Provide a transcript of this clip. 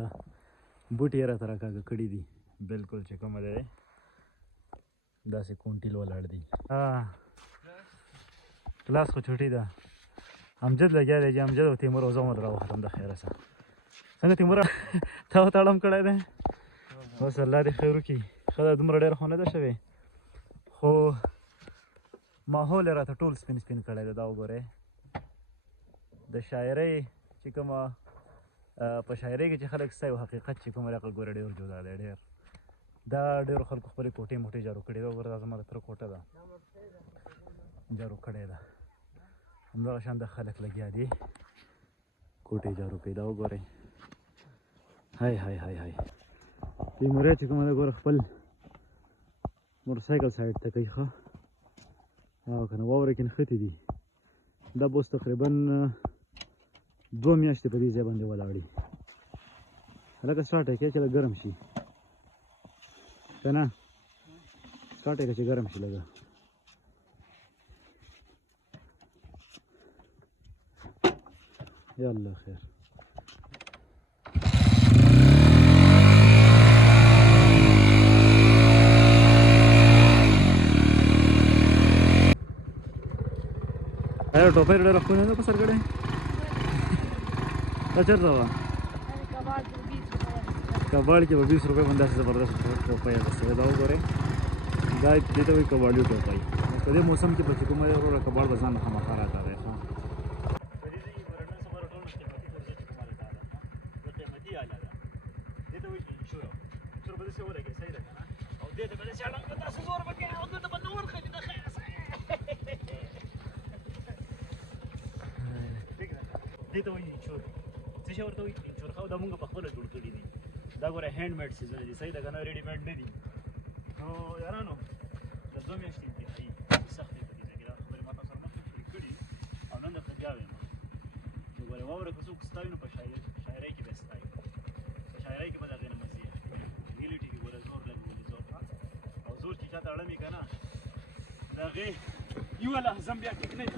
دا بوټي یې راته راکاږه کړي دي بالکل چې کومه دی داسې کونټیل ولاړ دي. کلاس خو چوټي ده. امجد لګیا دی چې امجد او تیمور او زه هم راوختم د خیره سره. څنګه تیموره تا وتړم کړی دی؟ اوس الله دې خیر وکړي. ښه ده دومره ډېره خو نه ده شوې خو ماحول یې راته ټول سپین سپین کړی دی. دا وګورئ د شاعرۍ چې کومه په شاعرۍ کې چې خلک ستایي او حقیقت چې کوم دی هغه ګوره ډېر جدا دی. ډېر دا ډېرو خلکو خپلې کوټې موټې جارو کړې ده. وګوره دا زما د تره کوټه ده جارو کړې ده. همدغه شان د خلک لګیا دي کوټې جارو کوي. دا وګورئ هاي هاي هاي هاي تیموریا چې کومه ده ګوره خپل موټرسایکل سایډ ته کوي. ښه او که نه واوره کې نښتې دي. دا به اوس تقریبا 2 میاشتې په دې ځای باندې ولاړې. هلکه سټارټ یې کړه چې لږ ګرم شي که نه سټارټ یې کړه چې ګرم شي لږه. یا الله خیر. ایا ټوپۍ ډېره ښکلې ده په سر کړې؟ دا چېرته وه؟ کباړ کې به 20 روپۍ باندې داسې زبردست ټوپۍ اخیستې ده. دا وګورئ دا دې ته وایي کباړي ټوپۍ. په دې موسم کې به چې کومه دی وروره کباړ به ځان خامخا راکاږي. دې ته وایي انشور. څه شی ورته وایي؟ انشور. خو دا مونږ په خپله جوړ کړي دي. دا ګوره هینډ میډ څیزونه دي. صحیح ده که نه ریډي میډ نه دي. نو یارانو د 2 میاشتې انتهایي سختې په دې ځای کې دا خبرې ما تاسو سره مخکې شریک کړي او نن درته بیا وایم چې ګوره واوره که څوک ستایي نو په شاعرۍ کې به یې ستایي. په شاعرۍ کې به د هغې نه مزې اخلي. ریلیټي کې ګوره زور لګولي زور او زور چې چاته اړم وي که نه د هغې یوه لحظه هم بیا ټیک نه وي.